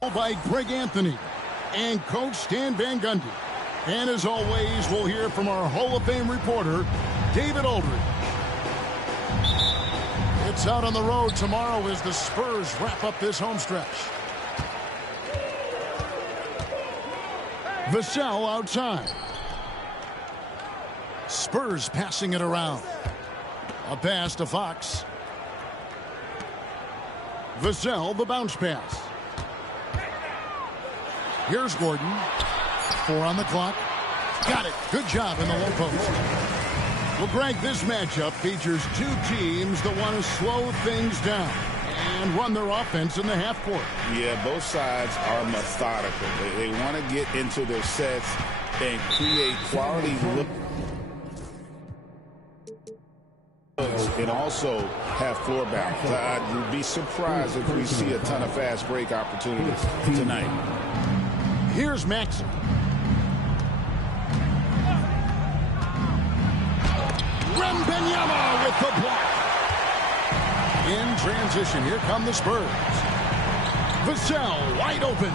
By Greg Anthony and Coach Stan Van Gundy. And as always, we'll hear from our Hall of Fame reporter, David Aldridge. It's out on the road tomorrow as the Spurs wrap up this home stretch. Vassell outside. Spurs passing it around. A pass to Fox. Vassell, the bounce pass. Here's Gordon. 4 on the clock. Got it. Good job in the low post. Well, Greg, this matchup features two teams that want to slow things down and run their offense in the half court. Yeah, both sides are methodical. They want to get into their sets and create quality looks and also have floor balance. I'd be surprised if we see a ton of fast break opportunities tonight. Here's Maxey. Wembanyama with the block. In transition, here come the Spurs. Vassell wide open.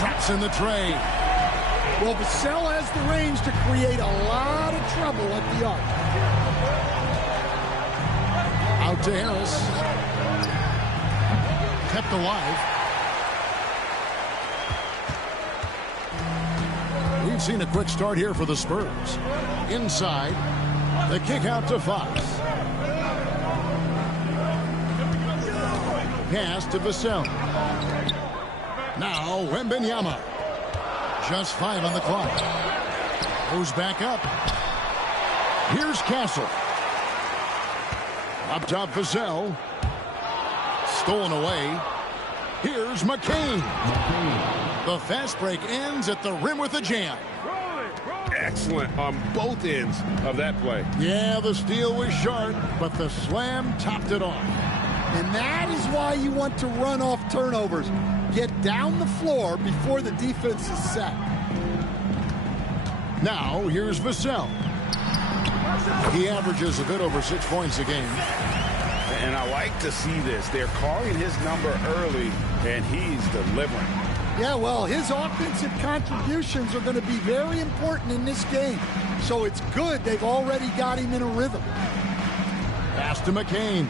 Drops in the tray. Well, Vassell has the range to create a lot of trouble at the arc. Out to Harris. Kept alive. We've seen a quick start here for the Spurs. Inside, the kick out to Fox. Pass to Vassell. Now Wembanyama. Just 5 on the clock. Goes back up. Here's Castle. Up top Vassell. Stolen away. Here's McCain. The fast break ends at the rim with a jam. Excellent on both ends of that play. Yeah, the steal was sharp, but the slam topped it off. And that is why you want to run off turnovers. Get down the floor before the defense is set. Now, here's Vassell. He averages a bit over 6 points a game. And I like to see this. They're calling his number early, and he's delivering. Yeah, well, his offensive contributions are going to be very important in this game. So it's good they've already got him in a rhythm. Pass to McCain.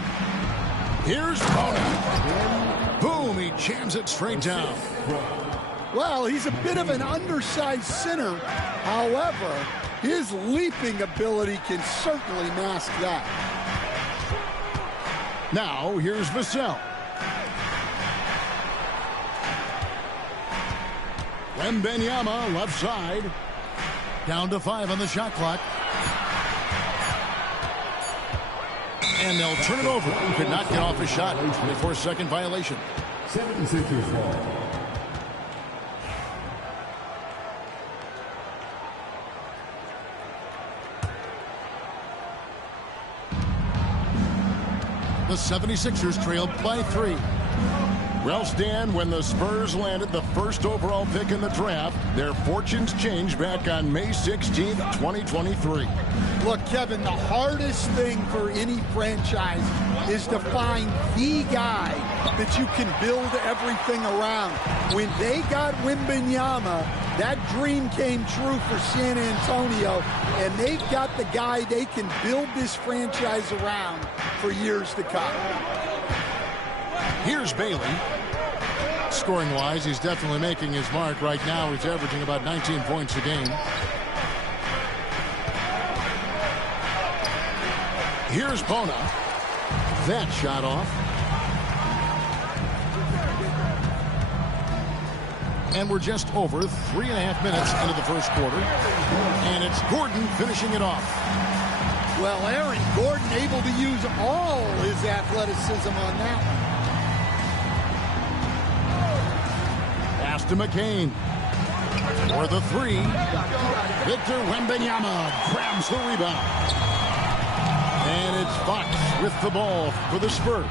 Here's Bona. Boom, he jams it straight down. Well, he's a bit of an undersized center. However, his leaping ability can certainly mask that. Now, here's Vassell. Wembanyama, left side. Down to 5 on the shot clock. And they'll turn it over. Could not get off his shot. 24-second violation. 76ers ball. The 76ers trailed by 3. Well, Stan, when the Spurs landed the first overall pick in the draft, their fortunes changed back on May 16th, 2023. Look, Kevin, the hardest thing for any franchise is to find the guy that you can build everything around. When they got Wembanyama, that dream came true for San Antonio, and they've got the guy they can build this franchise around for years to come. Here's Bailey. Scoring-wise, he's definitely making his mark right now. He's averaging about 19 points a game. Here's Bona. That shot off. And we're just over 3.5 minutes into the first quarter. And it's Gordon finishing it off. Well, Aaron Gordon able to use all his athleticism on that one. Pass to McCain. For the 3. Victor Wembanyama grabs the rebound. And it's Fox with the ball for the Spurs.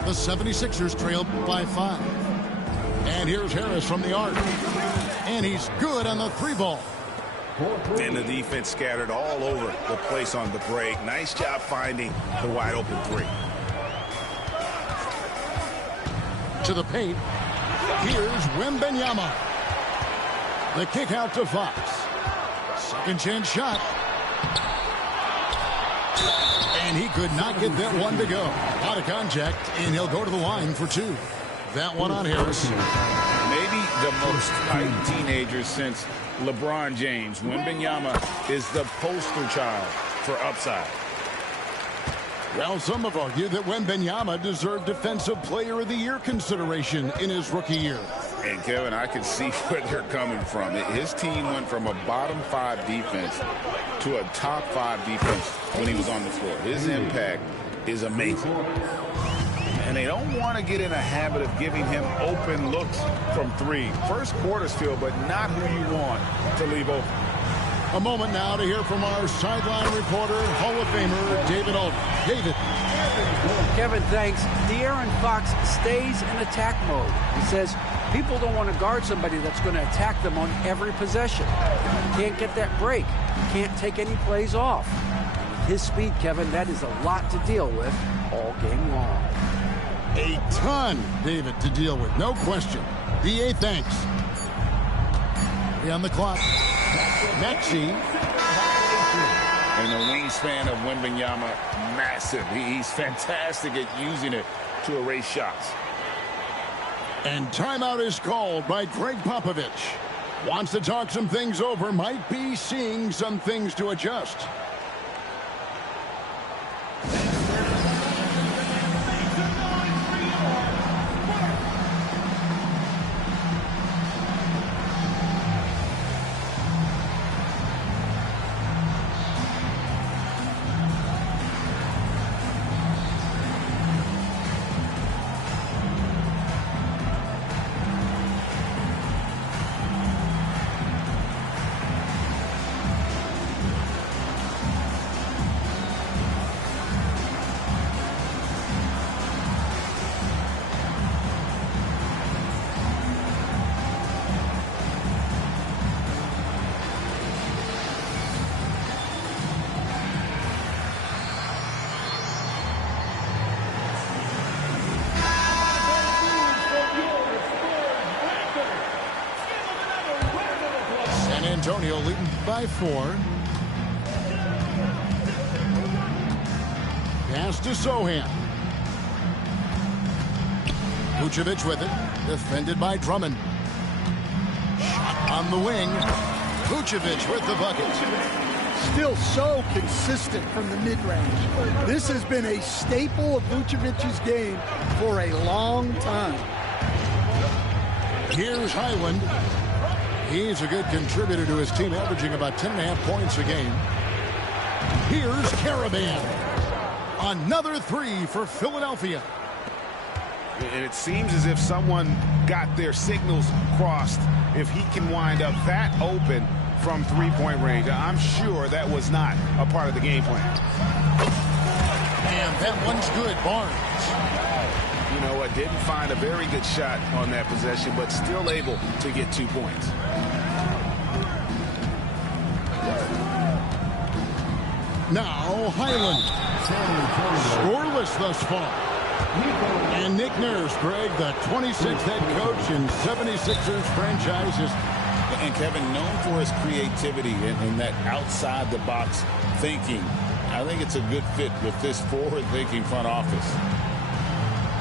The 76ers trail by 5. And here's Harris from the arc. And he's good on the 3 ball. And the defense scattered all over the place on the break. Nice job finding the wide open 3. To the paint. Here's Wembanyama. The kick out to Fox. Second chance shot. And he could not get that one to go. Out of contact, and he'll go to the line for two. That one on Harris. Maybe the most hyped teenager since LeBron James. Wembanyama is the poster child for upside. Well, some have argued that Wembanyama deserved Defensive Player of the Year consideration in his rookie year. And, Kevin, I can see where they're coming from. His team went from a bottom 5 defense to a top 5 defense when he was on the floor. His impact is amazing. And they don't want to get in a habit of giving him open looks from 3. First quarter still, but not who you want to leave open. A moment now to hear from our sideline reporter, Hall of Famer David Aldridge. David. Kevin, thanks. De'Aaron Fox stays in attack mode. He says people don't want to guard somebody that's going to attack them on every possession. You can't get that break. You can't take any plays off. With his speed, Kevin, that is a lot to deal with all game long. A ton, David, to deal with. No question. DA, thanks. On the clock. Maxey. And the wingspan of Wembanyama, massive. He's fantastic at using it to erase shots. And timeout is called by Greg Popovich. Wants to talk some things over, might be seeing some things to adjust. Antonio leading by 4. Pass to Sohan. Vucevic with it. Defended by Drummond. Shot on the wing. Vucevic with the bucket. Still so consistent from the mid-range. This has been a staple of Vucevic's game for a long time. Here's Highland. He's a good contributor to his team, averaging about 10.5 points a game. Here's Caravan. Another 3 for Philadelphia. And it seems as if someone got their signals crossed. If he can wind up that open from three-point range, I'm sure that was not a part of the game plan. And that one's good, Barnes. You know what, didn't find a very good shot on that possession, but still able to get 2 points. Now Highland. Scoreless thus far. And Nick Nurse, Greg, the 26th head coach in 76ers franchises. And Kevin, known for his creativity and that outside-the-box thinking. I think it's a good fit with this forward-thinking front office.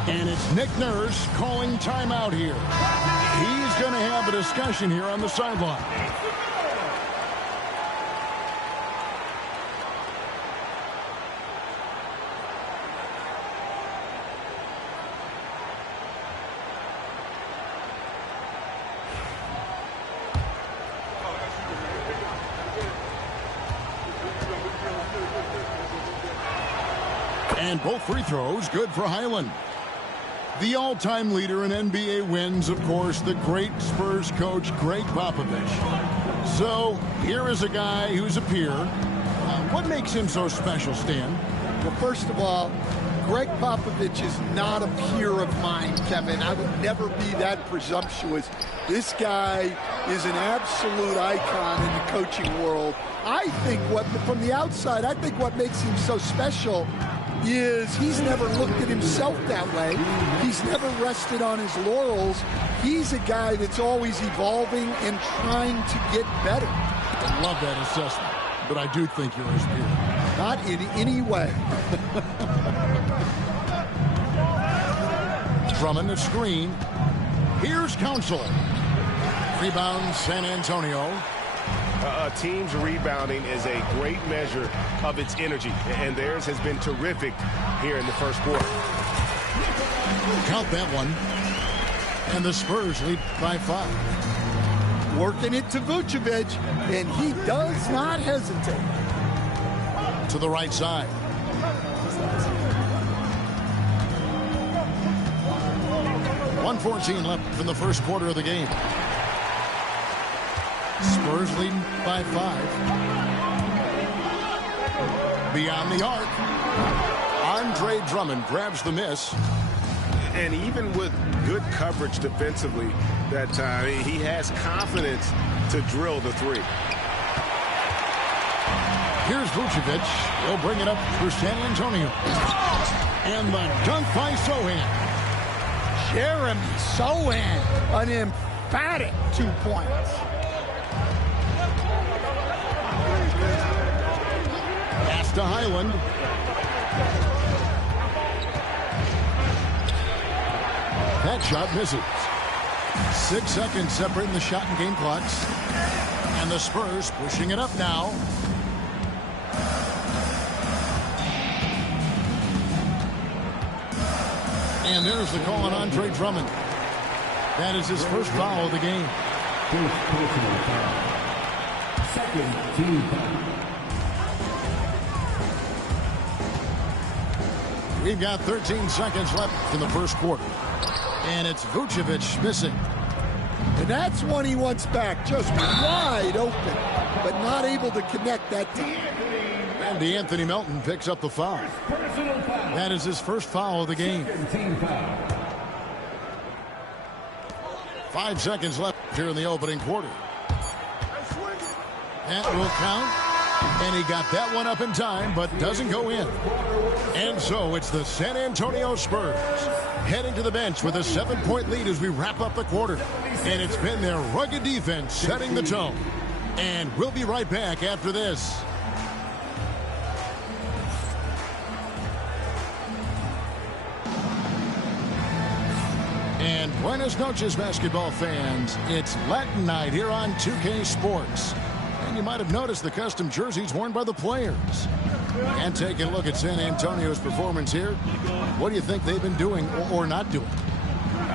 And it's Nick Nurse calling timeout here. He's going to have a discussion here on the sideline. And both free throws good for Highland. The all-time leader in NBA wins, of course, the great Spurs coach, Greg Popovich. So here is a guy who's a peer. What makes him so special, Stan? Well, first of all, Greg Popovich is not a peer of mine, Kevin. I would never be that presumptuous. This guy is an absolute icon in the coaching world. I think from the outside, I think what makes him so special is he's never looked at himself that way. He's never rested on his laurels. He's a guy that's always evolving and trying to get better. I love that assessment, but I do think you're his peer. Not in any way. Drummond the screen. Here's Council. Rebound San Antonio. A team's rebounding is a great measure of its energy, and theirs has been terrific here in the first quarter. Count that one. And the Spurs lead by 5. Working it to Vucevic, and he does not hesitate. To the right side. .114 left in the first quarter of the game. Spurs leading by 5. Beyond the arc. Andre Drummond grabs the miss. And even with good coverage defensively that time, he has confidence to drill the three. Here's Vucevic. He'll bring it up for San Antonio. And the dunk by Sohan. Jeremy Sohan, an emphatic 2 points. Pass to Highland. That shot misses. 6 seconds separating the shot and game clocks. And the Spurs pushing it up now. And there's the call on Andre Drummond. That is his first foul of the game. First personal foul. Second team foul. We've got 13 seconds left in the first quarter. And it's Vucevic missing. And that's one he wants back, just wide open, but not able to connect that time. And DeAnthony Melton picks up the foul. That is his first foul of the game. 5 seconds left here in the opening quarter. That will count. And he got that one up in time, but doesn't go in. And so it's the San Antonio Spurs heading to the bench with a 7-point lead as we wrap up the quarter. And it's been their rugged defense setting the tone. And we'll be right back after this. And buenas noches, basketball fans. It's Latin night here on 2K Sports. And you might have noticed the custom jerseys worn by the players. And taking a look at San Antonio's performance here, what do you think they've been doing or not doing?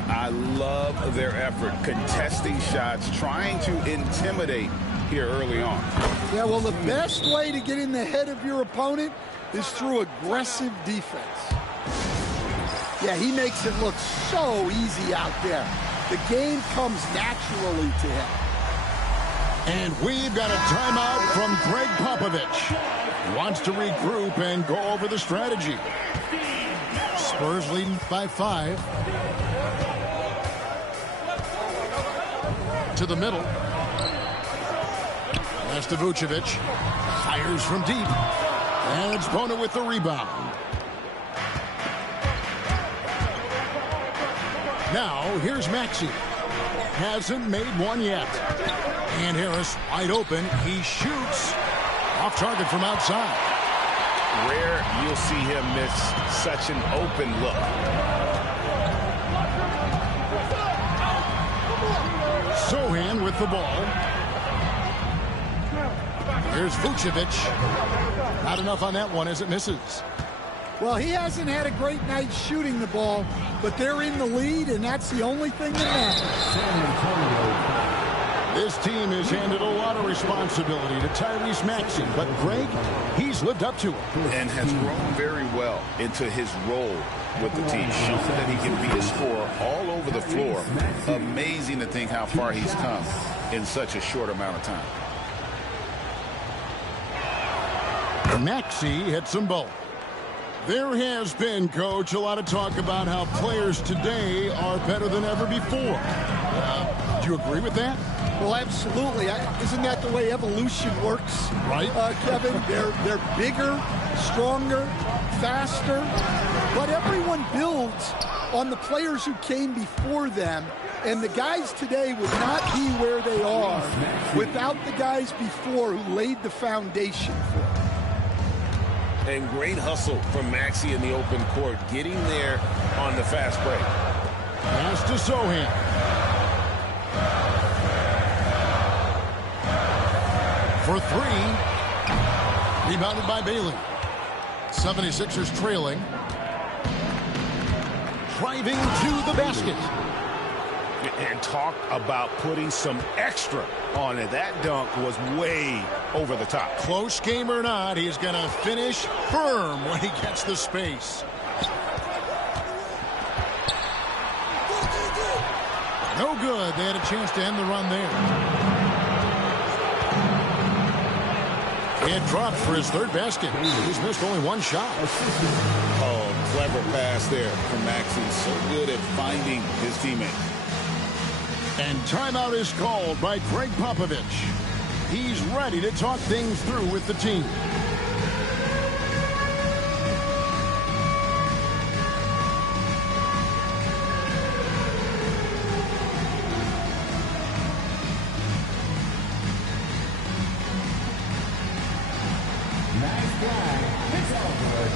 I love their effort, contesting shots, trying to intimidate here early on. Yeah, well, the best way to get in the head of your opponent is through aggressive defense. Yeah, he makes it look so easy out there. The game comes naturally to him. And we've got a timeout from Greg Popovich. Wants to regroup and go over the strategy. Spurs leading by 5. To the middle. Pass to Vucevic. Fires from deep. And it's Bona with the rebound. Now, here's Maxey. Hasn't made one yet. And Harris wide open. He shoots. Off target from outside. Rare you'll see him miss such an open look. Sohan with the ball. Here's Vucevic. Not enough on that one as it misses. Well, he hasn't had a great night shooting the ball, but they're in the lead, and that's the only thing that matters. This team has handed a lot of responsibility to Tyrese Maxey, but Greg, he's lived up to it. And has grown very well into his role with the team. Shown that he can be a scorer all over the floor. Amazing to think how far he's come in such a short amount of time. Maxey hits them both. There has been, Coach, a lot of talk about how players today are better than ever before. Do you agree with that? Well, absolutely. Isn't that the way evolution works, right? Kevin? They're bigger, stronger, faster, but everyone builds on the players who came before them, and the guys today would not be where they are without the guys before who laid the foundation for them. And great hustle from Maxey in the open court, getting there on the fast break. Pass to Sohan. For three. Rebounded by Bailey. 76ers trailing. Driving to the basket. And talk about putting some extra on it. That dunk was way over the top. Close game or not, he's going to finish firm when he gets the space. No good. They had a chance to end the run there. It dropped for his third basket. He's missed only one shot. Oh, clever pass there from Maxey. So good at finding his teammate. And timeout is called by Greg Popovich. He's ready to talk things through with the team. Nice play. It's all good.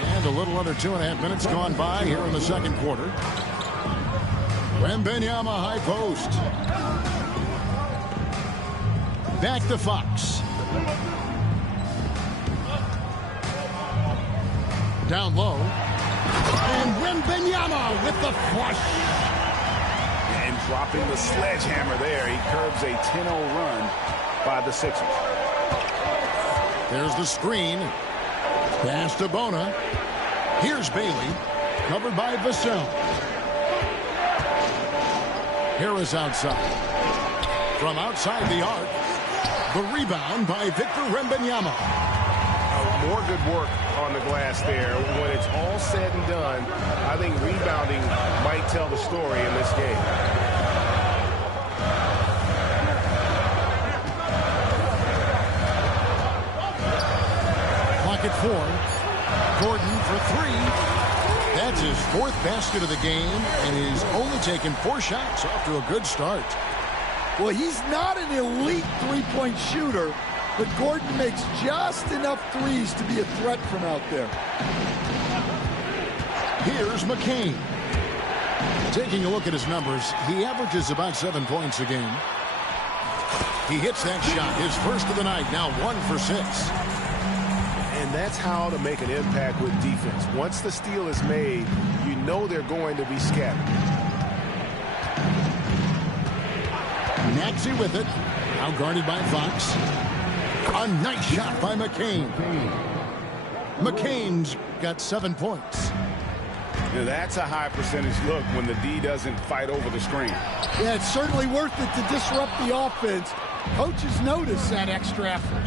And a little under 2.5 minutes gone by here in the second quarter. Wembanyama high post. Back to Fox. Down low. And Wembanyama with the flush. And dropping the sledgehammer there. He curbs a 10-0 run by the Sixers. There's the screen. Pass to Bona. Here's Bailey. Covered by Vassell. Harris outside. From outside the arc. The rebound by Victor Wembanyama. More good work on the glass there. When it's all said and done, I think rebounding might tell the story in this game. Clock at 4. Gordon for three. That's his fourth basket of the game, and he's only taken 4 shots off to a good start. Well, he's not an elite three-point shooter, but Gordon makes just enough threes to be a threat from out there. Here's McCain. Taking a look at his numbers, he averages about 7 points a game. He hits that shot, his first of the night, now 1 for 6. And that's how to make an impact with defense. Once the steal is made, you know they're going to be scattered. Maxey with it. Now guarded by Fox. A nice shot by McCain. McCain's got 7 points. Now that's a high percentage look when the D doesn't fight over the screen. Yeah, it's certainly worth it to disrupt the offense. Coaches notice that extra effort.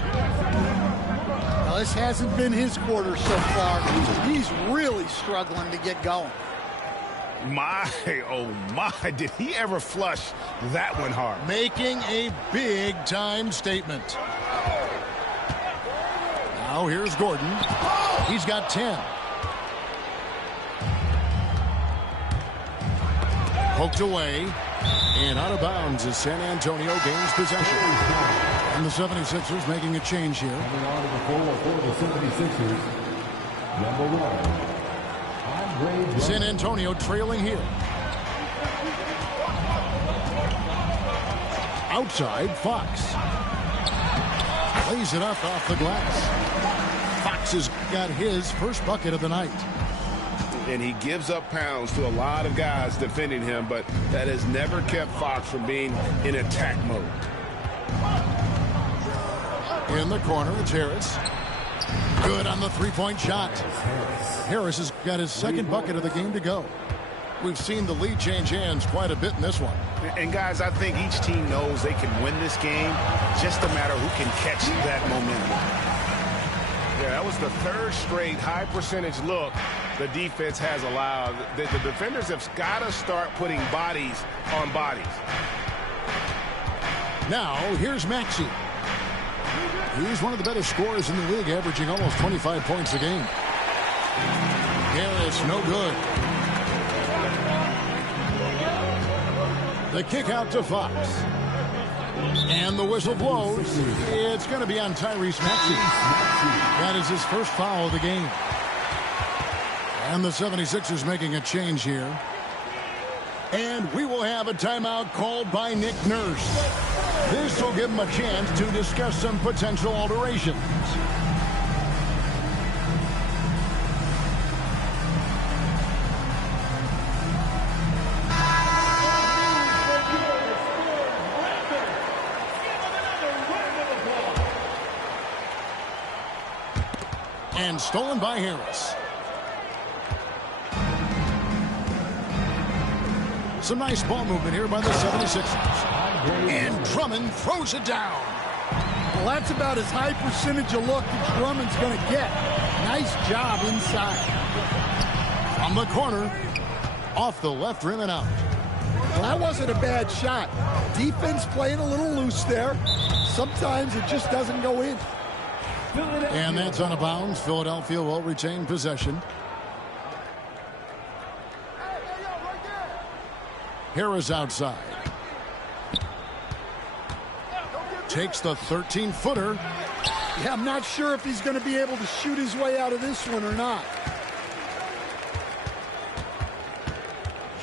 Now, this hasn't been his quarter so far. He's really struggling to get going. My, oh my, did he ever flush that one hard? Making a big-time statement. Now here's Gordon. He's got 10. Poked away. And out of bounds as San Antonio gains possession. And the 76ers making a change here. Coming on to the floor for the 76ers. Number 1. San Antonio trailing here. Outside, Fox. Lays it up off the glass. Fox has got his first bucket of the night. And he gives up pounds to a lot of guys defending him, but that has never kept Fox from being in attack mode. In the corner, it's Harris. Good on the three-point shot. Harris has got his second bucket of the game to go. We've seen the lead change hands quite a bit in this one. And, guys, I think each team knows they can win this game. Just a matter who can catch that momentum. Yeah, that was the third straight high-percentage look the defense has allowed. The defenders have got to start putting bodies on bodies. Now, here's Maxey. He's one of the better scorers in the league, averaging almost 25 points a game. Harris, no good. The kick out to Fox. And the whistle blows. It's going to be on Tyrese Maxey. That is his first foul of the game. And the 76ers making a change here. And we will have a timeout called by Nick Nurse. This will give him a chance to discuss some potential alterations. And stolen by Harris. Some nice ball movement here by the 76ers. And Drummond throws it down. Well, that's about as high percentage of look that Drummond's going to get. Nice job inside. From the corner, off the left rim and out. Well, that wasn't a bad shot. Defense playing a little loose there. Sometimes it just doesn't go in. And that's out of bounds. Philadelphia will retain possession. Harris outside. Takes the 13-footer. Yeah, I'm not sure if he's going to be able to shoot his way out of this one or not.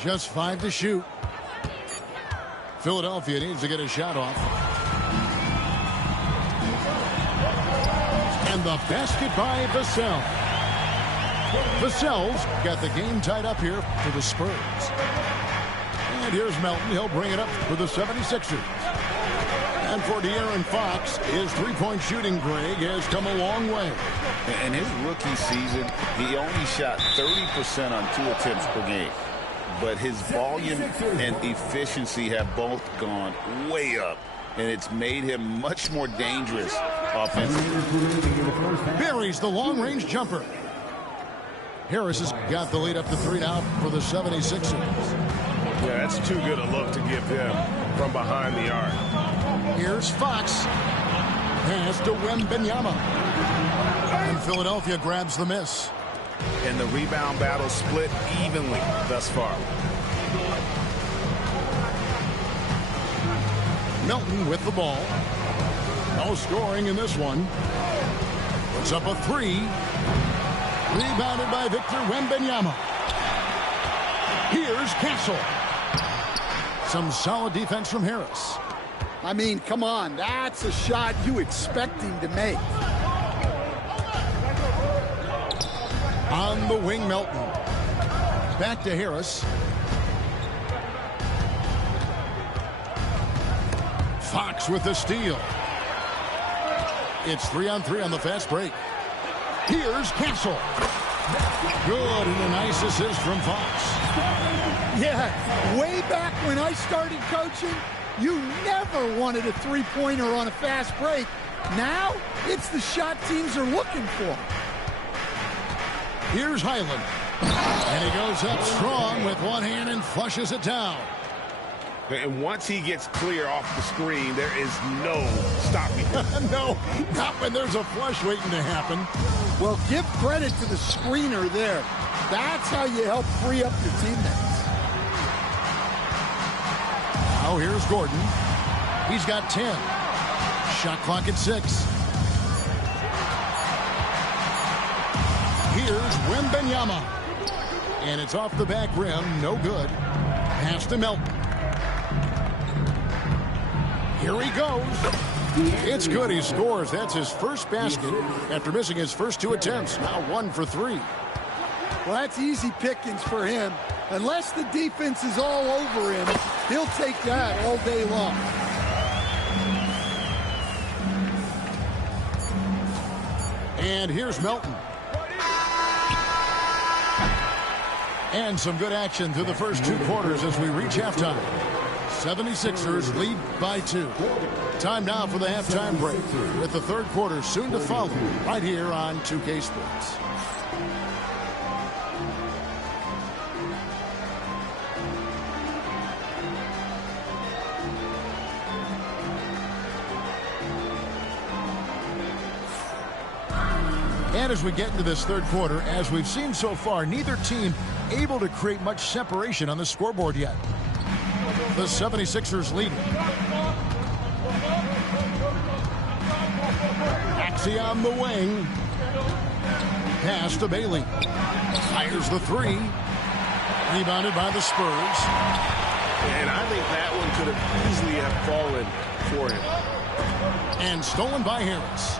Just 5 to shoot. Philadelphia needs to get a shot off. And the basket by Vassell. Vassell's got the game tied up here for the Spurs. And here's Melton. He'll bring it up for the 76ers. And for De'Aaron Fox, his three-point shooting, Greg, has come a long way. In his rookie season, he only shot 30% on 2 attempts per game. But his volume and efficiency have both gone way up. And it's made him much more dangerous offensively. Buries the long-range jumper. Harris has got the lead up to 3 now for the 76ers. Yeah, that's too good a look to give them from behind the arc. Here's Fox. Pass to Wembanyama. And Philadelphia grabs the miss. And the rebound battle split evenly thus far. Melton with the ball. No scoring in this one. Puts up a 3. Rebounded by Victor Wembanyama. Here's Castle. Some solid defense from Harris. I mean, come on. That's a shot you expect him to make. On the wing, Melton. Back to Harris. Fox with the steal. It's 3-on-3 on the fast break. Here's Castle. Good, and a nice assist from Fox. Yeah, way back when I started coaching, you never wanted a three-pointer on a fast break. Now, it's the shot teams are looking for. Here's Highland. And he goes up strong with one hand and flushes it down. And once he gets clear off the screen, there is no stopping him. No, not when there's a flush waiting to happen. Well, give credit to the screener there. That's how you help free up your teammates. Now here's Gordon. He's got 10. Shot clock at 6. Here's Wembanyama. And it's off the back rim. No good. Pass to Melton. Here he goes. It's good. He scores. That's his first basket after missing his first 2 attempts. Now 1 for 3. Well, that's easy pickings for him. Unless the defense is all over him, he'll take that all day long. And here's Melton. And some good action through the first 2 quarters as we reach halftime. 76ers lead by 2. Time now for the halftime break, with the third quarter soon to follow right here on 2K Sports. And as we get into this third quarter, as we've seen so far, neither team able to create much separation on the scoreboard yet. The 76ers leading. Maxey on the wing. Pass to Bailey. Fires the 3. Rebounded by the Spurs. And I think that one could have easily have fallen for him. And stolen by Harris.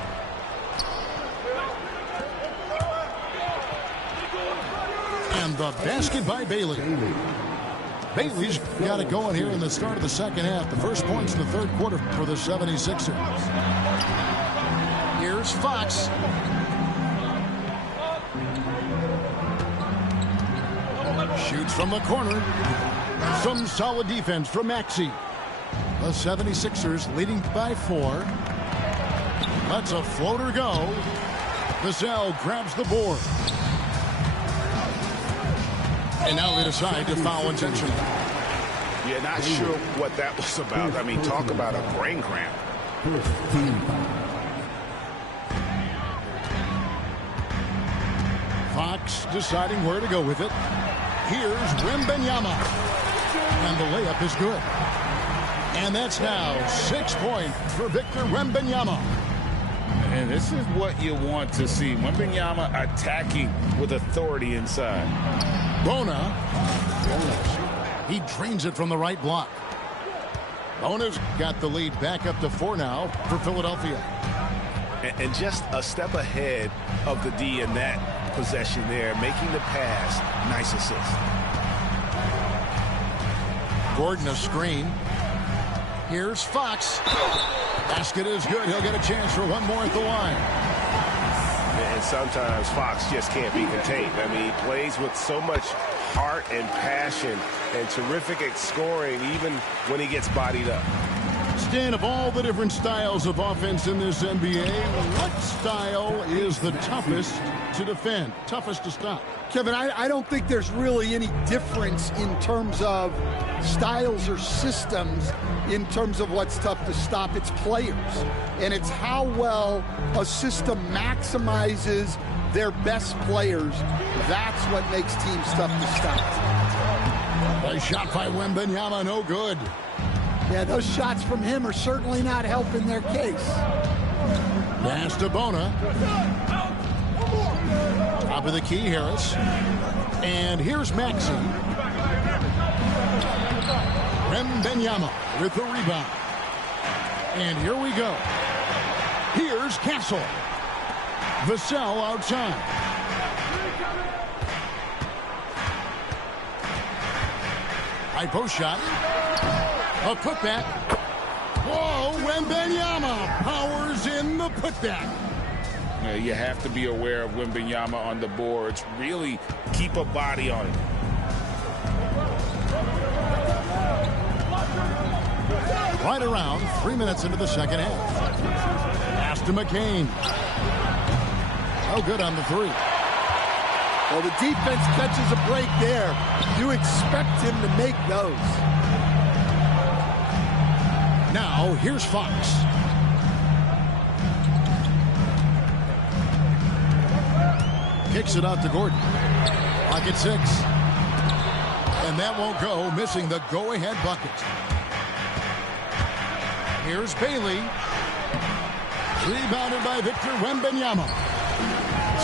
And the basket by Bailey. Bailey's got it going here in the start of the second half. The first points in the third quarter for the 76ers. Here's Fox. Shoots from the corner. Some solid defense from Maxey. The 76ers leading by 4. Lets a floater go. Vassell grabs the board. And now they decide to foul intentionally. Yeah, not sure what that was about. I mean, talk about a brain cramp. Fox deciding where to go with it. Here's Wembanyama. And the layup is good. And that's now 6 points for Victor Wembanyama. And this is what you want to see. Wembanyama attacking with authority inside. Bona. He drains it from the right block. Bona's got the lead back up to 4 now for Philadelphia. And just a step ahead of the D in that possession there, making the pass. Nice assist. Gordon a screen. Here's Fox. Basket is good. He'll get a chance for one more at the line. And sometimes Fox just can't be contained. I mean, he plays with so much heart and passion and terrific at scoring even when he gets bodied up. Stan, of all the different styles of offense in this NBA, what style is the toughest to defend, toughest to stop? Kevin, I don't think there's really any difference in terms of styles or systems in terms of what's tough to stop. It's players, and it's how well a system maximizes their best players. That's what makes teams tough to stop. A shot by Wembanyama, no good. Yeah, those shots from him are certainly not helping their case. Pass to Bona. Top of the key, Harris. And here's Maxey. Wembanyama with the rebound. And here we go. Here's Castle. Vassell outside. High post shot. A putback. Whoa, Wembanyama powers in the putback. You have to be aware of Wembanyama on the boards. Really keep a body on it. Right around 3 minutes into the second half. Pass to McCain. Oh, good on the 3. Well, the defense catches a break there. You expect him to make those. Now, here's Fox. Kicks it out to Gordon. Pocket 6. And that won't go, missing the go-ahead bucket. Here's Bailey. Rebounded by Victor Wembanyama.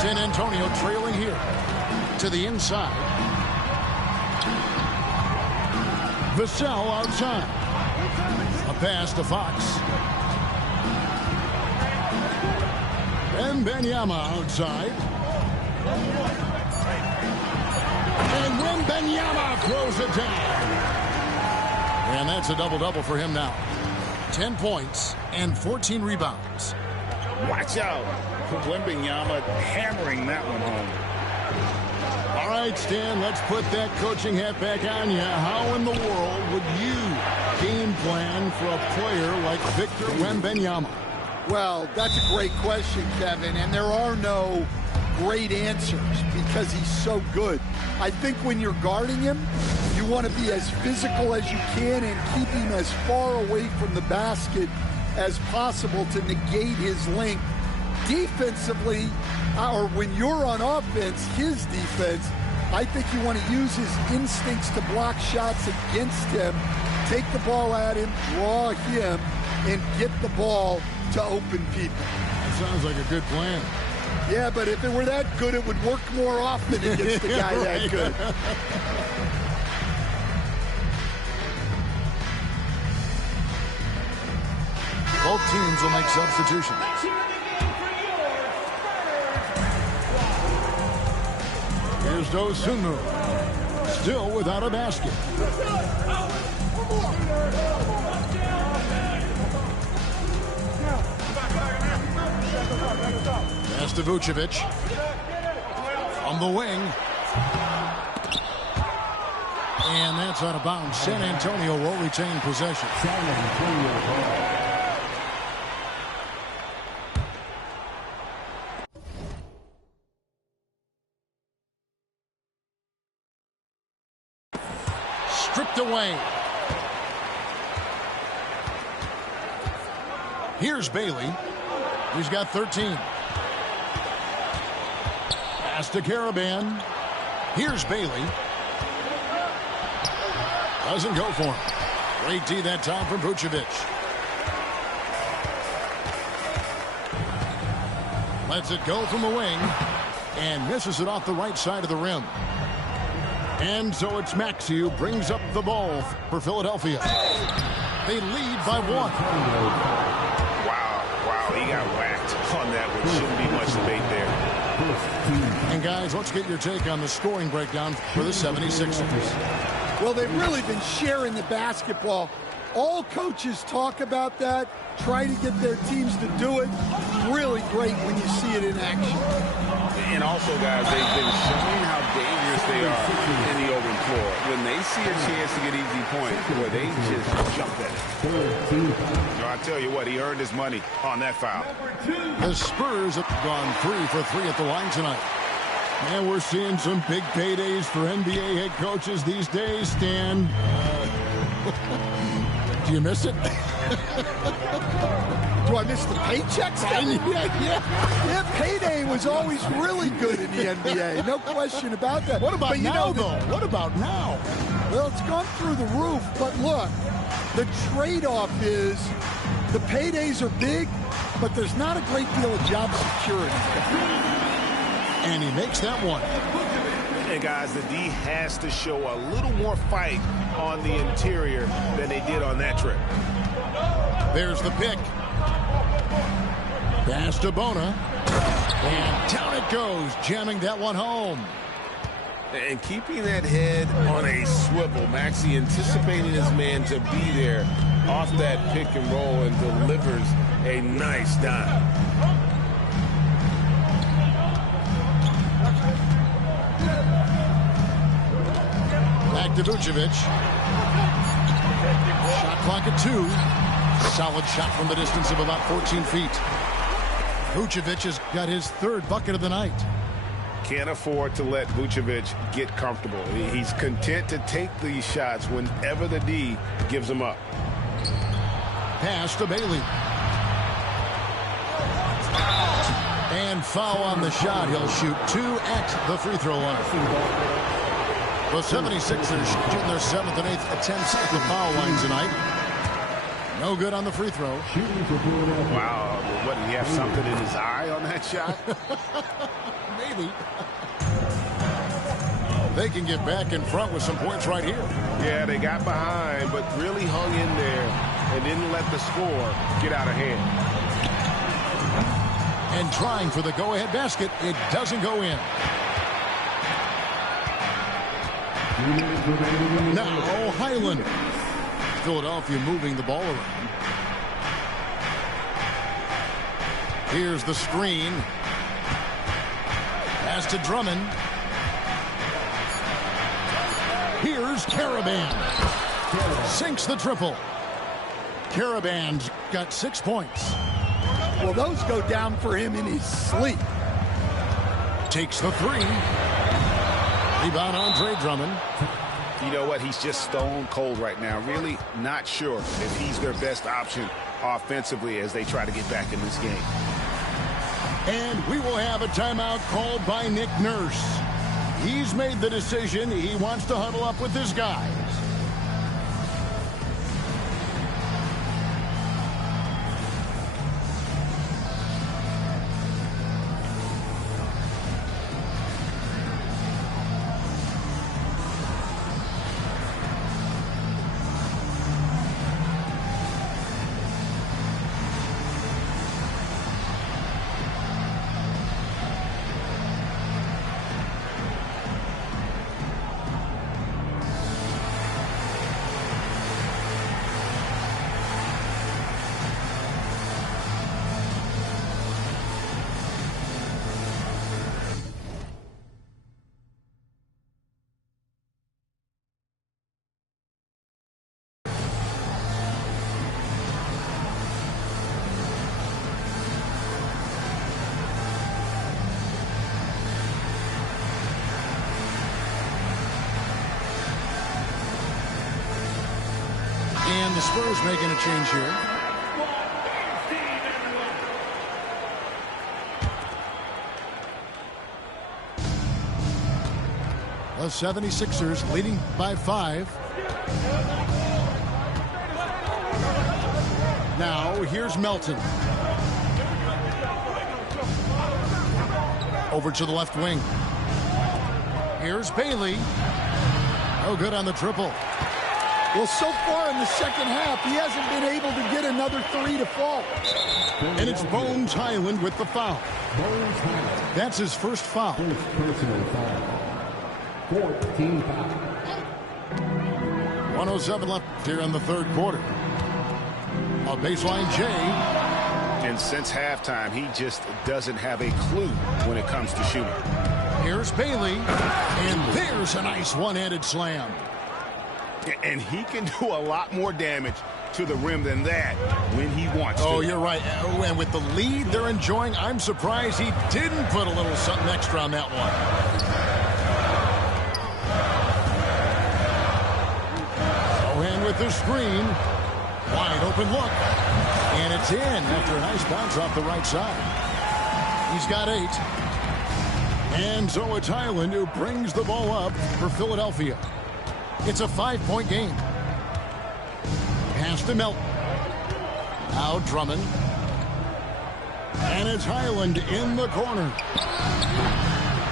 San Antonio trailing here to the inside. Vassell outside. A pass to Fox. And Wembanyama outside. And Wembanyama throws it down. And that's a double-double for him now. 10 points and 14 rebounds. Watch out. Wembanyama hammering that one home. All right, Stan, let's put that coaching hat back on you. How in the world would you game plan for a player like Victor Wembanyama? Well, that's a great question, Kevin, and there are no great answers because he's so good. I think when you're guarding him, you want to be as physical as you can and keep him as far away from the basket as possible to negate his length. Defensively, or when you're on offense, his defense, I think you want to use his instincts to block shots against him, take the ball at him, draw him, and get the ball to open people. That sounds like a good plan. Yeah, but if it were that good, it would work more often against the guy that good. Both teams will make substitutions. Here's Dosunmu, still without a basket. Pass to Vucevic. From the wing. And that's out of bounds. San Antonio will retain possession. Stripped away. Here's Bailey. He's got 13. Pass to Caravan. Here's Bailey. Doesn't go for him. Great D that time from Vucevic. Lets it go from the wing. And misses it off the right side of the rim. And so it's Maxey who brings up the ball for Philadelphia. They lead by 1. Wow, he got whacked on that one. Shouldn't be much debate there. And guys, let's get your take on the scoring breakdown for the 76ers. Well, they've really been sharing the basketball. All coaches talk about that, try to get their teams to do it. Really great when you see it in action. And also, guys, they've been showing how dangerous they are in the open floor. When they see a chance to get easy points, boy, they just jump at it. No, I tell you what, he earned his money on that foul. The Spurs have gone 3 for 3 at the line tonight. And we're seeing some big paydays for NBA head coaches these days, Stan. Do you miss it? Do I miss the paychecks? Yeah, payday was always really good in the NBA. No question about that. What about now, though? What about now? Well, it's gone through the roof. But look, the trade-off is the paydays are big, but there's not a great deal of job security. And he makes that one. And guys, the D has to show a little more fight on the interior than they did on that trip. There's the pick. Pass to Bona. And down it goes, jamming that one home. And keeping that head on a swivel, Maxey anticipating his man to be there off that pick and roll and delivers a nice dime. Back to Vucevic. Shot clock at 2. Solid shot from the distance of about 14 feet. Vucevic has got his 3rd bucket of the night. Can't afford to let Vucevic get comfortable. He's content to take these shots whenever the D gives them up. Pass to Bailey. And foul on the shot. He'll shoot 2 at the free throw line. The 76ers shooting their 7th and 8th attempts at the foul line tonight. No good on the free throw. Wow, what, did he have something in his eye on that shot? Maybe. They can get back in front with some points right here. Yeah, they got behind, but really hung in there and didn't let the score get out of hand. And trying for the go-ahead basket, it doesn't go in. Now Highland. Philadelphia moving the ball around. Here's the screen. Pass to Drummond. Here's Caravan. Sinks the triple. Caravan's got 6 points. Well, those go down for him in his sleep. Takes the three. Rebound Andre Drummond. You know what? He's just stone cold right now. Really not sure if he's their best option offensively as they try to get back in this game. And we will have a timeout called by Nick Nurse. He's made the decision. He wants to huddle up with his guys. And the Spurs making a change here. The 76ers leading by 5. Now here's Melton. Over to the left wing. Here's Bailey. Oh, good on the triple. Well, so far in the second half, he hasn't been able to get another three to fall. And it's Bones Highland with the foul. That's his first foul. First personal foul. 14 foul. 1:07 left here in the third quarter. A baseline J. And since halftime, he just doesn't have a clue when it comes to shooting. Here's Bailey. And there's a nice one-handed slam. And he can do a lot more damage to the rim than that when he wants to. Oh, you're right. Oh, and with the lead they're enjoying, I'm surprised he didn't put a little something extra on that one. Sohan with the screen. Wide open look. And it's in after a nice bounce off the right side. He's got 8. And so it's Highland who brings the ball up for Philadelphia. It's a 5-point game. Pass to Melton. Now Drummond. And it's Highland in the corner.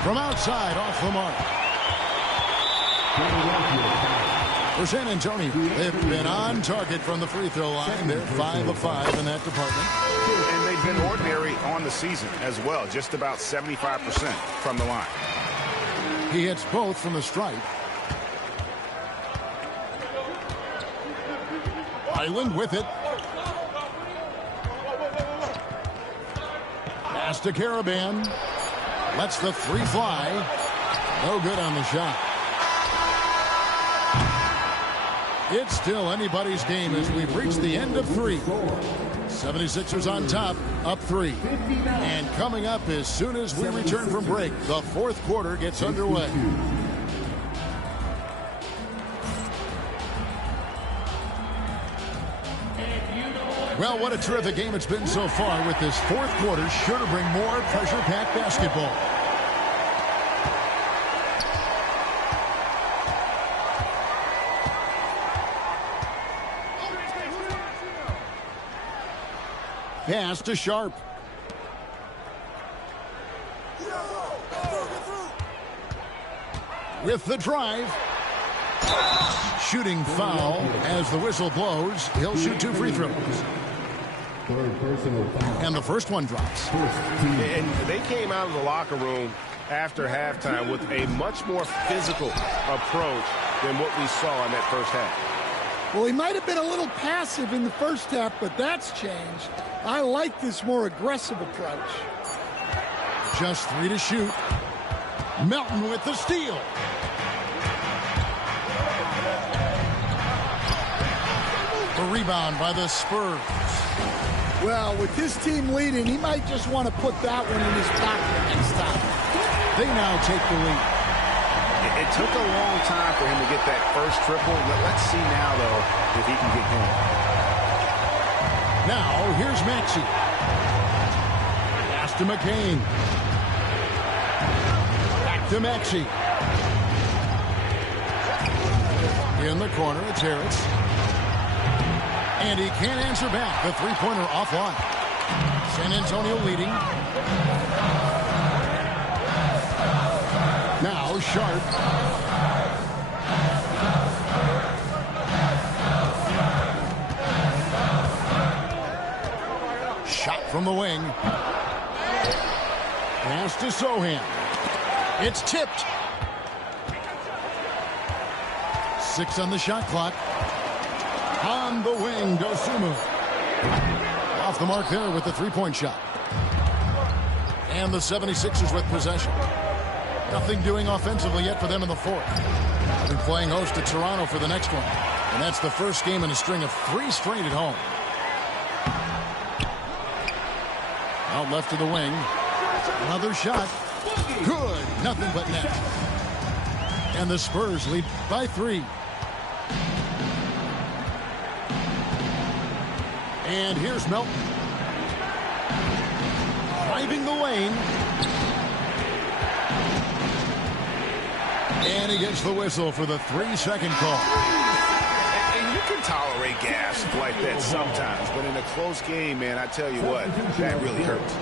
From outside, off the mark. For San Antonio, they've been on target from the free throw line. They're 5 of 5 in that department. And they've been ordinary on the season as well. Just about 75% from the line. He hits both from the stripe. Highland with it. Pass to Caravan. Lets the three fly. No good on the shot. It's still anybody's game as we've reached the end of 3. 76ers on top, up 3. And coming up as soon as we return from break, the fourth quarter gets underway. Well, what a terrific game it's been so far with this fourth quarter. Sure to bring more pressure-packed basketball. Pass to Sharp. with the drive. Shooting foul as the whistle blows. He'll shoot 2 free throws. Third personal foul. And the first one drops. And they came out of the locker room after halftime with a much more physical approach than what we saw in that first half. Well, he might have been a little passive in the first half, but that's changed. I like this more aggressive approach. Just 3 to shoot. Melton with the steal. The rebound by the Spurs. Well, with his team leading, he might just want to put that one in his pocket next time. They now take the lead. It took a long time for him to get that first triple. Let's see now, though, if he can get going. Now, here's Maxey. Pass to McCain. Back to Maxey. In the corner, it's Harris. And he can't answer back. The three-pointer offline. San Antonio leading. Now Sharp. Shot from the wing. Pass to Sohan. It's tipped. 6 on the shot clock. On the wing, Dosunmu. Off the mark there with the three-point shot. And the 76ers with possession. Nothing doing offensively yet for them in the fourth. They'll be playing host to Toronto for the next one. And that's the first game in a string of 3 straight at home. Out left to the wing. Another shot. Good. Nothing but net. And the Spurs lead by 3. And here's Melton. Driving the lane. And he gets the whistle for the 3-second call. And you can tolerate gas like that sometimes, but in a close game, man, I tell you what, that really hurts.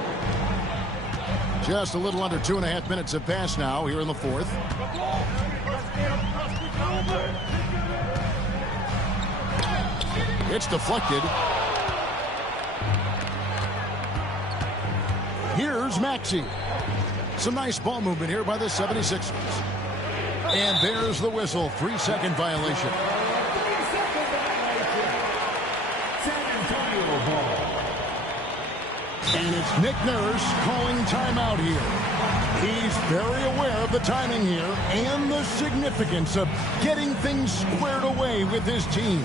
Just a little under 2.5 minutes have passed now here in the fourth. It's deflected. Here's Maxey. Some nice ball movement here by the 76ers. And there's the whistle. 3-second violation. And it's Nick Nurse calling timeout here. He's very aware of the timing here and the significance of getting things squared away with his team.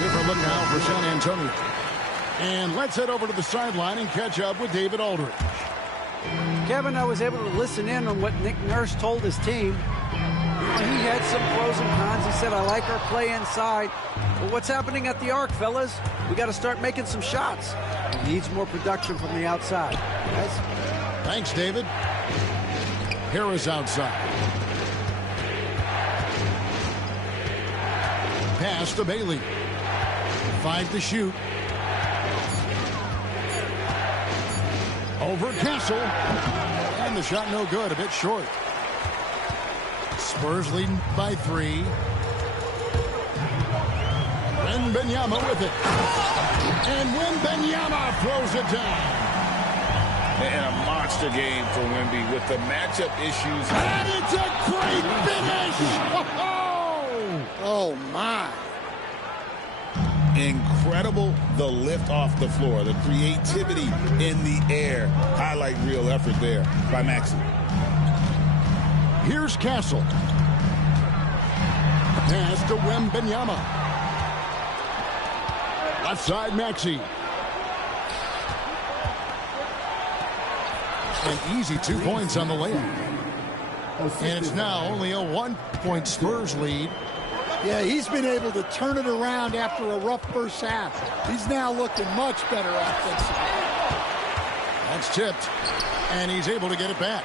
Different look now for San Antonio. And let's head over to the sideline and catch up with David Aldridge. Kevin, I was able to listen in on what Nick Nurse told his team. He had some pros and cons. He said, I like our play inside. But what's happening at the arc, fellas? We got to start making some shots. He needs more production from the outside. Thanks, David. Harris outside. Pass to Bailey. 5 to shoot. Over Castle. And the shot no good. A bit short. Spurs leading by 3. Wembanyama with it. And Wembanyama throws it down. And a monster game for Wemby with the matchup issues. And it's a great finish. Oh, my. Incredible, the lift off the floor, the creativity in the air. Highlight real effort there by Maxey. Here's Castle. pass to Wembanyama. Left side, Maxey. An easy 2 points on the layup. And it's now only a 1-point Spurs lead. Yeah, he's been able to turn it around after a rough first half. He's now looking much better offensively. That's tipped, and he's able to get it back.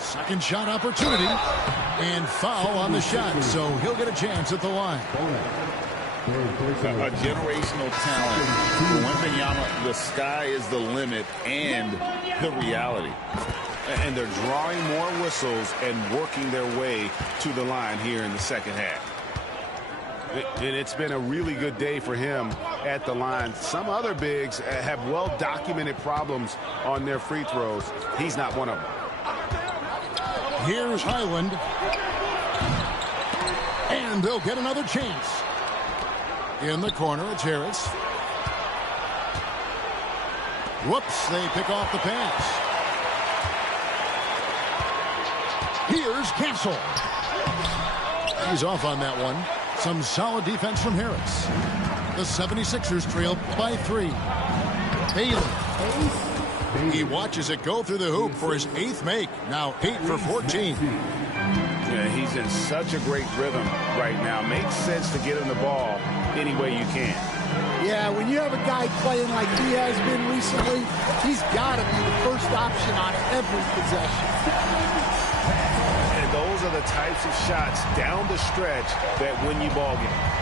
Second shot opportunity, and foul on the shot, so he'll get a chance at the line. A generational talent. Wembanyama, the sky is the limit and the reality. And they're drawing more whistles and working their way to the line here in the second half. And it's been a really good day for him at the line. Some other bigs have well-documented problems on their free throws. He's not one of them. Here's Highland. And they'll get another chance. In the corner, it's Harris. Whoops, they pick off the pass. Here's Castle. He's off on that one. Some solid defense from Harris. The 76ers trail by 3. Bailey. He watches it go through the hoop for his 8th make. Now 8 for 14. Yeah, he's in such a great rhythm right now. Makes sense to get him the ball any way you can. Yeah, when you have a guy playing like he has been recently, he's got to be the first option on every possession. And those are the types of shots down the stretch that win you ball games.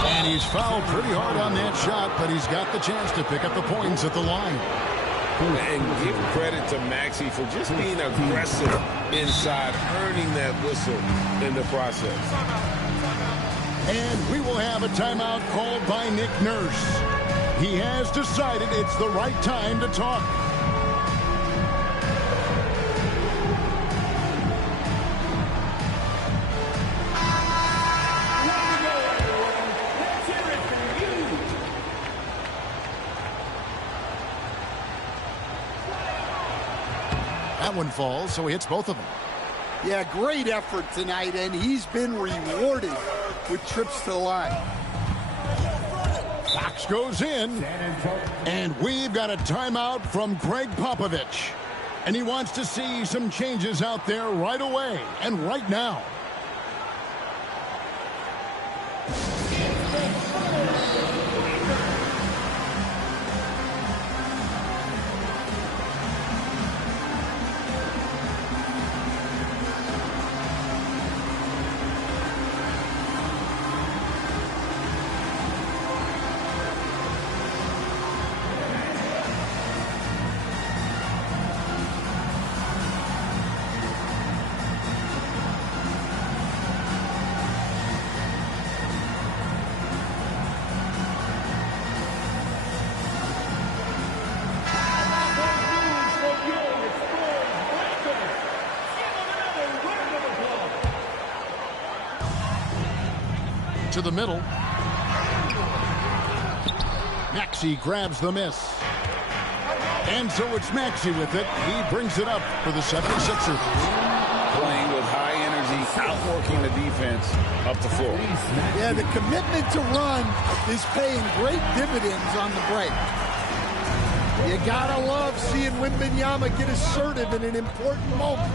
And he's fouled pretty hard on that shot, but he's got the chance to pick up the points at the line. And give credit to Maxey for just being aggressive inside, earning that whistle in the process. And we will have a timeout called by Nick Nurse. He has decided it's the right time to talk. That one falls, so he hits both of them. Yeah, great effort tonight, and he's been rewarded with trips to the line. Fox goes in, and we've got a timeout from Greg Popovich. And he wants to see some changes out there right away and right now. To the middle. Maxey grabs the miss. And so it's Maxey with it. He brings it up for the 76ers. Playing with high energy, outworking the defense up the floor. Yeah, the commitment to run is paying great dividends on the break. You gotta love seeing Wembanyama get assertive in an important moment.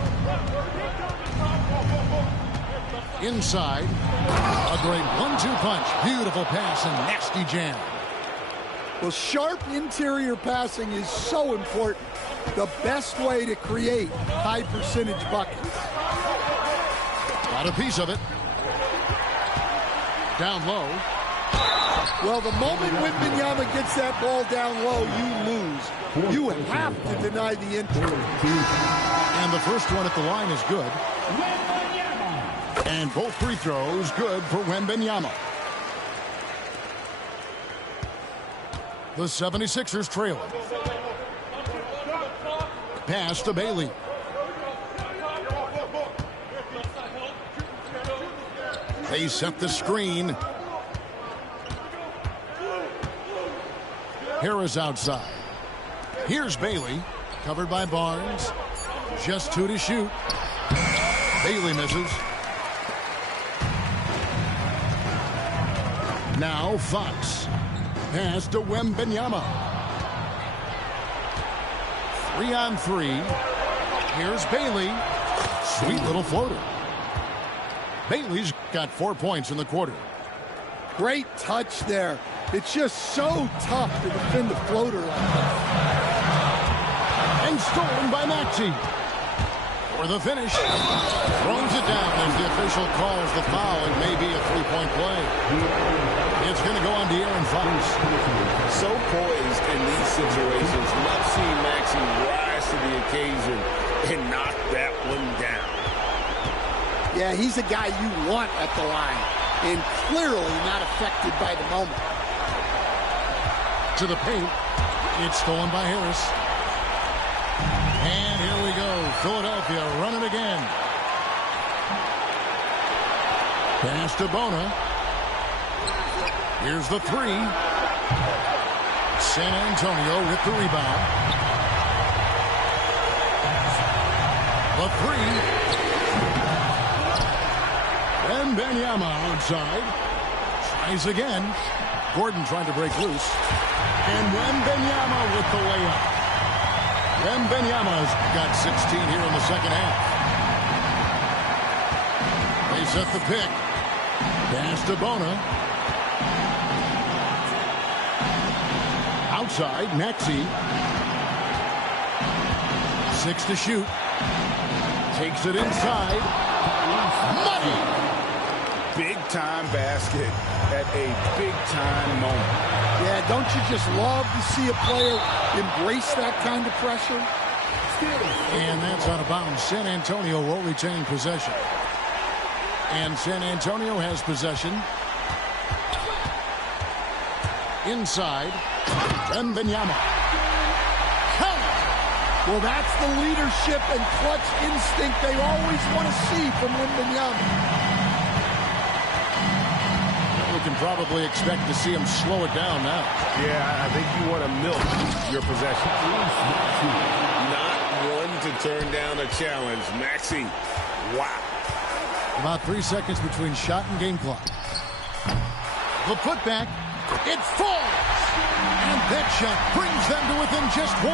Inside, a great 1-2 punch. Beautiful pass and nasty jam. Well, sharp interior passing is so important. The best way to create high percentage buckets. Got a piece of it. Down low. Well, the moment Wembanyama gets that ball down low, you lose. You have to deny the entry. And the first one at the line is good. And both free throws good for Wembanyama. The 76ers trailing. Pass to Bailey. They set the screen. Harris outside. Here's Bailey, covered by Barnes. Just 2 to shoot. Bailey misses. Now Fox. Pass to Wembanyama. 3-on-3. Here's Bailey. Sweet little floater. Bailey's got 4 points in the quarter. Great touch there. It's just so tough to defend a floater like that. And stolen by Maxey. For the finish. Throws it down as the official calls the foul. It may be a 3-point play. It's going to go on De'Aaron Fox. So poised in these situations. Love seeing Maxey rise to the occasion and knock that one down. Yeah, he's a guy you want at the line, and clearly not affected by the moment. To the paint. It's stolen by Harris. And here we go. Philadelphia running again. Pass to Bona. Here's the 3. San Antonio with the rebound. The 3. Wembanyama outside. Tries again. Gordon trying to break loose. And Wembanyama with the layup. Wembanyama's got 16 here in the second half. They set the pick. Pass to Bona. Outside, Maxey. 6 to shoot. Takes it inside. Money! Big-time basket at a big-time moment. Yeah, don't you just love to see a player embrace that kind of pressure? And that's out of bounds. San Antonio will retain possession. And San Antonio has possession. Inside. Wembanyama. Well, that's the leadership and clutch instinct they always want to see from Wembanyama. We can probably expect to see him slow it down now. Yeah, I think you want to milk your possession. Not one to turn down a challenge. Maxey, wow. About 3 seconds between shot and game clock. The putback. It falls. And that shot brings them to within just 1.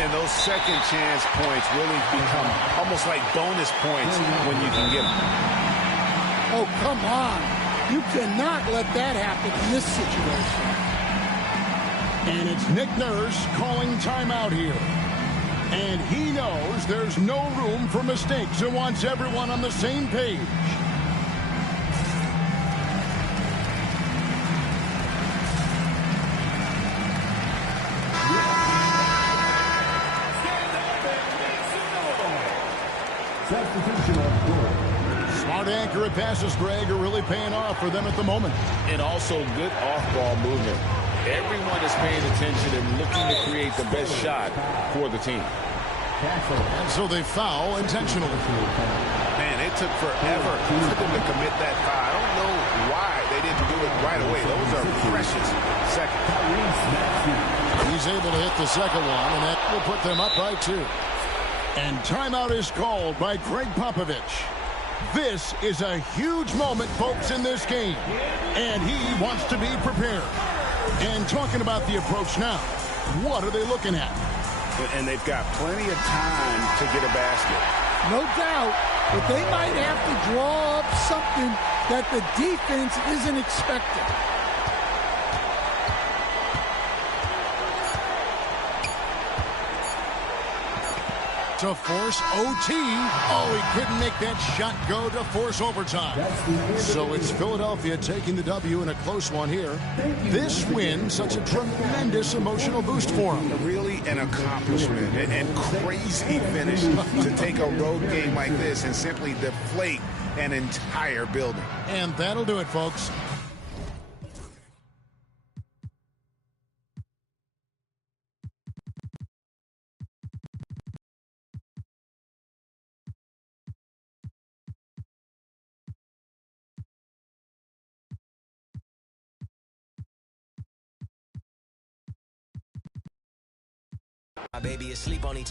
And those second chance points really become almost like bonus points when you can get them. Oh, come on. You cannot let that happen in this situation. And it's Nick Nurse calling timeout here. And he knows there's no room for mistakes and wants everyone on the same page. Smart, accurate passes, Greg, are really paying off for them at the moment. And also good off-ball movement. Everyone is paying attention and looking to create the best shot for the team. And so they foul intentionally. Man, it took forever for them to commit that foul. I don't know why they didn't do it right away. Those are precious seconds. He's able to hit the second one, and that will put them up by 2. And timeout is called by Greg Popovich. This is a huge moment, folks, in this game. And he wants to be prepared. And talking about the approach now, what are they looking at? And they've got plenty of time to get a basket. No doubt, but they might have to draw up something that the defense isn't expecting. To force OT. Oh, he couldn't make that shot go to force overtime. So it's Philadelphia taking the W in a close one here. This win, such a tremendous emotional boost for them. Really an accomplishment and crazy finish to take a road game like this and simply deflate an entire building. And that'll do it, folks. baby asleep on each